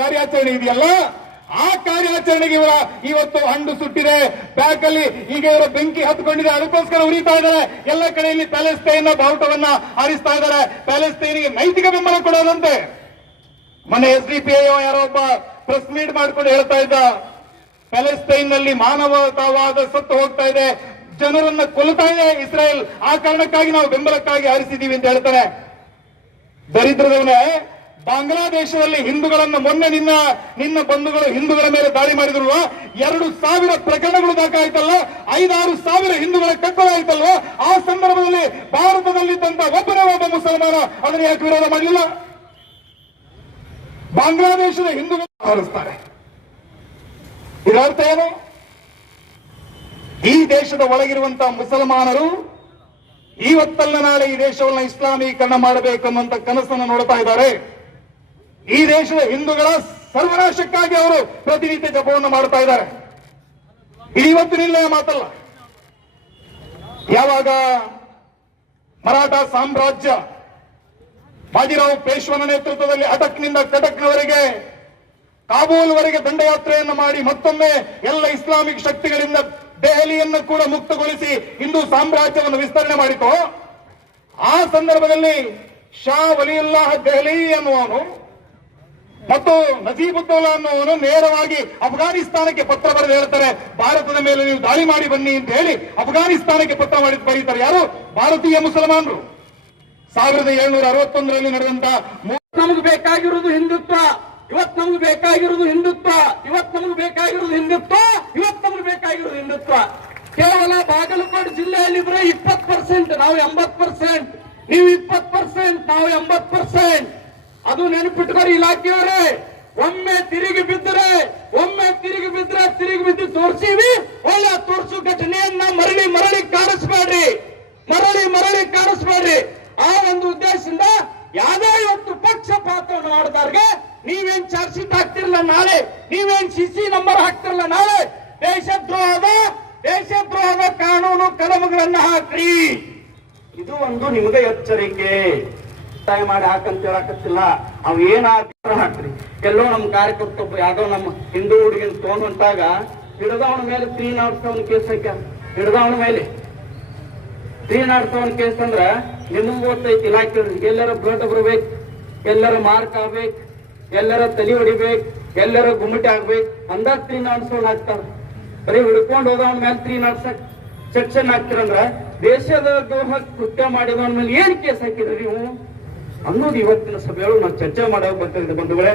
ಕಾರ್ಯಾಚರಣೆ ಇದೆಯಲ್ಲ, ಆ ಕಾರ್ಯಾಚರಣೆಗೆ ಇವತ್ತು ಹಂಡು ಸುಟ್ಟಿದೆ, ಬ್ಯಾಕ್ ಅಲ್ಲಿ ಈಗ ಇವರ ಬೆಂಕಿ ಹತ್ಕೊಂಡಿದೆ, ಅದಕ್ಕೋಸ್ಕರ ಉರಿತಾ ಇದ್ದಾರೆ. ಎಲ್ಲ ಕಡೆಯಲ್ಲಿ ಪ್ಯಾಲೆಸ್ತೈನ್ ಬಾವುಟವನ್ನ ಹಾರಿಸ್ತಾ ಇದ್ದಾರೆ, ಪ್ಯಾಲೆಸ್ತೈನಿಗೆ ನೈತಿಕ ಬೆಂಬಲ ಕೊಡೋದಂತೆ. ಮೊನ್ನೆ SDPI ಯಾರೋ ಒಬ್ಬ ಪ್ರೆಸ್ ಮೀಟ್ ಮಾಡ್ಕೊಂಡು ಹೇಳ್ತಾ ಇದ್ದ, ಪ್ಯಾಲೆಸ್ತೈನ್ ನಲ್ಲಿ ಮಾನವತಾವಾದ ಸತ್ತು ಹೋಗ್ತಾ ಇದೆ, ಜನರನ್ನ ಕೊಲ್ತಾ ಇದೆ ಇಸ್ರೇಲ್, ಆ ಕಾರಣಕ್ಕಾಗಿ ನಾವು ಬೆಂಬಲಕ್ಕಾಗಿ ಹಾರಿಸಿದೀವಿ ಅಂತ ಹೇಳ್ತಾರೆ. ದರಿದ್ರದವನೇ, ಬಾಂಗ್ಲಾದೇಶದಲ್ಲಿ ಹಿಂದೂಗಳನ್ನ ಮೊನ್ನೆ ನಿನ್ನ ಬಂಧುಗಳು ಹಿಂದೂಗಳ ಮೇಲೆ ದಾಳಿ ಮಾಡಿದ್ರು, 2,000 ಪ್ರಕರಣಗಳು ದಾಖಲಾಯ್ತಲ್ಲ, 5,000-6,000 ಹಿಂದೂಗಳ ಕತ್ತಲಾಯ್ತಲ್ವ. ಆ ಸಂದರ್ಭದಲ್ಲಿ ಭಾರತದಲ್ಲಿದ್ದಂತ ಒಬ್ಬ ಮುಸಲ್ಮಾನ ಅದನ್ನು ಯಾಕೆ ವಿರೋಧ ಮಾಡಲಿಲ್ಲ? ಬಾಂಗ್ಲಾದೇಶದ ಹಿಂದೂಗಳು ಹಾರಿಸ್ತಾರೆ. ಇದರ್ಥ ಏನು? ಈ ದೇಶದ ಒಳಗಿರುವಂತಹ ಮುಸಲ್ಮಾನರು ಇವತ್ತಲ್ಲ ನಾಳೆ ಈ ದೇಶವನ್ನ ಇಸ್ಲಾಮೀಕರಣ ಮಾಡಬೇಕೆನ್ನುವಂತ ಕನಸನ್ನು ನೋಡ್ತಾ ಇದ್ದಾರೆ. ಈ ದೇಶದ ಹಿಂದೂಗಳ ಸರ್ವನಾಶಕ್ಕಾಗಿ ಅವರು ಪ್ರತಿನಿತ್ಯ ಜಪವನ್ನು ಮಾಡ್ತಾ ಇದ್ದಾರೆ. ಇದು ಇವತ್ತಿನಿಲ್ಲ ಮಾತಲ್ಲ. ಯಾವಾಗ ಮರಾಠ ಸಾಮ್ರಾಜ್ಯ ಬಾಜಿರಾವ್ ಪೇಶ್ವನ ನೇತೃತ್ವದಲ್ಲಿ ಅಟಕ್ನಿಂದ ಕಟಕ್ನವರೆಗೆ ಕಾಬೂಲ್ವರೆಗೆ ದಂಡಯಾತ್ರೆಯನ್ನು ಮಾಡಿ ಮತ್ತೊಮ್ಮೆ ಎಲ್ಲ ಇಸ್ಲಾಮಿಕ್ ಶಕ್ತಿಗಳಿಂದ ದೆಹಲಿಯನ್ನು ಕೂಡ ಮುಕ್ತಗೊಳಿಸಿ ಹಿಂದೂ ಸಾಮ್ರಾಜ್ಯವನ್ನು ವಿಸ್ತರಣೆ ಮಾಡಿತು, ಆ ಸಂದರ್ಭದಲ್ಲಿ ಶಾ ವಲಿಯುಲ್ಲಾಹ್ ದೆಹಲಿ ಅನ್ನುವನು ಮತ್ತು ನಜೀಬುದ್ದೌಲಾ ಅನ್ನುವನು ನೇರವಾಗಿ ಅಫ್ಘಾನಿಸ್ತಾನಕ್ಕೆ ಪತ್ರ ಬರೆದು ಹೇಳ್ತಾರೆ, ಭಾರತದ ಮೇಲೆ ನೀವು ದಾಳಿ ಮಾಡಿ ಬನ್ನಿ ಅಂತ ಹೇಳಿ ಅಫ್ಘಾನಿಸ್ತಾನಕ್ಕೆ ಪತ್ರ ಮಾಡಿ ಬರೀತಾರೆ. ಯಾರು? ಭಾರತೀಯ ಮುಸಲ್ಮಾನರು. 1761ರಲ್ಲಿ ನಡೆದಂತ ನಮಗೆ ಬೇಕಾಗಿರುವುದು ಹಿಂದುತ್ವ, ಇವತ್ತು ನಮ್ಗೆ ಬೇಕಾಗಿರುವುದು ಹಿಂದುತ್ವ, ಇವತ್ತು ನಮ್ಗೆ ಬೇಕಾಗಿರುವುದು ಹಿಂದುತ್ವ, ಇವತ್ತು ನಮ್ಗೆ ಬೇಕಾಗಿರುವುದು ಹಿಂದುತ್ವ. ಕೇವಲ ಬಾಗಲಕೋಟೆ ಜಿಲ್ಲೆಯಲ್ಲಿದ್ರೆ 20%, ನಾವು 80%, ನೀವು 20%, ನಾವು 80%. ಅದು ನೆನಪಿಟ್ಕೊಂಡು ಇಲಾಖೆಯವರೇ, ಒಮ್ಮೆ ತಿರುಗಿ ಬಿದ್ದರೆ ತಿರುಗಿ ಬಿದ್ದು ತೋರಿಸಿವಿ, ಒಳ್ಳೆ ತೋರಿಸು ಘಟನೆಯನ್ನ ಮರಳಿ ಕಾಣಿಸ್ಬೇಡ್ರಿ. ಆ ಒಂದು ಉದ್ದೇಶದಿಂದ ಯಾವುದೇ ಇವತ್ತು ಪಕ್ಷಪಾತವನ್ನು ಮಾಡಿದವ್ರಿಗೆ ನೀವೇನ್ ಚಾರ್ಜ್ ಶೀಟ್ ಹಾಕ್ತಿರಲ್ಲ ನಾಳೆ, ನೀವೇನ್ CC ನಂಬರ್ ಹಾಕ್ತಿರಲ್ಲ ನಾಳೆ, ದೇಶದ್ರೋಹದ ಕಾನೂನು ಕಲಮುಗಳನ್ನ ಹಾಕ್ರಿ. ಇದು ಒಂದು ನಿಮಗೆ ಎಚ್ಚರಿಕೆ. ಮಾಡಿ ಹಾಕಂತ ಹೇಳಕತ್ತಿಲ್ಲ, ಅವ್ ಏನ್ ಹಾಕ್ರಿ. ಎಲ್ಲೋ ನಮ್ಮ ಕಾರ್ಯಕರ್ತ ಯಾವ್ದೋ ನಮ್ಮ ಹಿಂದೂ ಹುಡುಗಿನ ತಗೊಂಡ್ ಹೊಂಟಾಗ ಹಿಡದವನ ಮೇಲೆ 307 ಕೇಸ್ ಹಾಕ್ಯಾರ. ಹಿಡದವನ ಮೇಲೆ 307 ಕೇಸ್ ಅಂದ್ರ ನಿಮಗ್ ಗೊತ್ತೈತಿ ಇಲಾಖೆ, ಎಲ್ಲರ ಬ್ಲಡ್ ಬರ್ಬೇಕು, ಎಲ್ಲರ ಮಾರ್ಕ್ ಆಗ್ಬೇಕು, ಎಲ್ಲರ ತಲೆ ಹೊಡಿಬೇಕು, ಎಲ್ಲರ ಗುಮ್ಮಟಿ ಆಗ್ಬೇಕು, ಅಂದಾಜ್ 307 ಹಾಕ್ತಾರ. ಬರೀ ಹಿಡ್ಕೊಂಡು ಹೋದವನ ಮೇಲೆ 307 ಸೆಕ್ಷನ್ ಹಾಕ್ತಿರಂದ್ರ ದೇಶದ ದ್ರೋಹ ಕೃತ್ಯ ಮಾಡಿದವನ ಮೇಲೆ ಏನ್ ಕೇಸ್ ಹಾಕಿದ್ರಿ ನೀವು ಅನ್ನೋದು ಇವತ್ತಿನ ಸಭೆಯೊಳಗೆ ನಾವು ಚರ್ಚೆ ಮಾಡೋಕೆ ಬರ್ತಾ ಇದೆ ಬಂಧುಗಳೇ.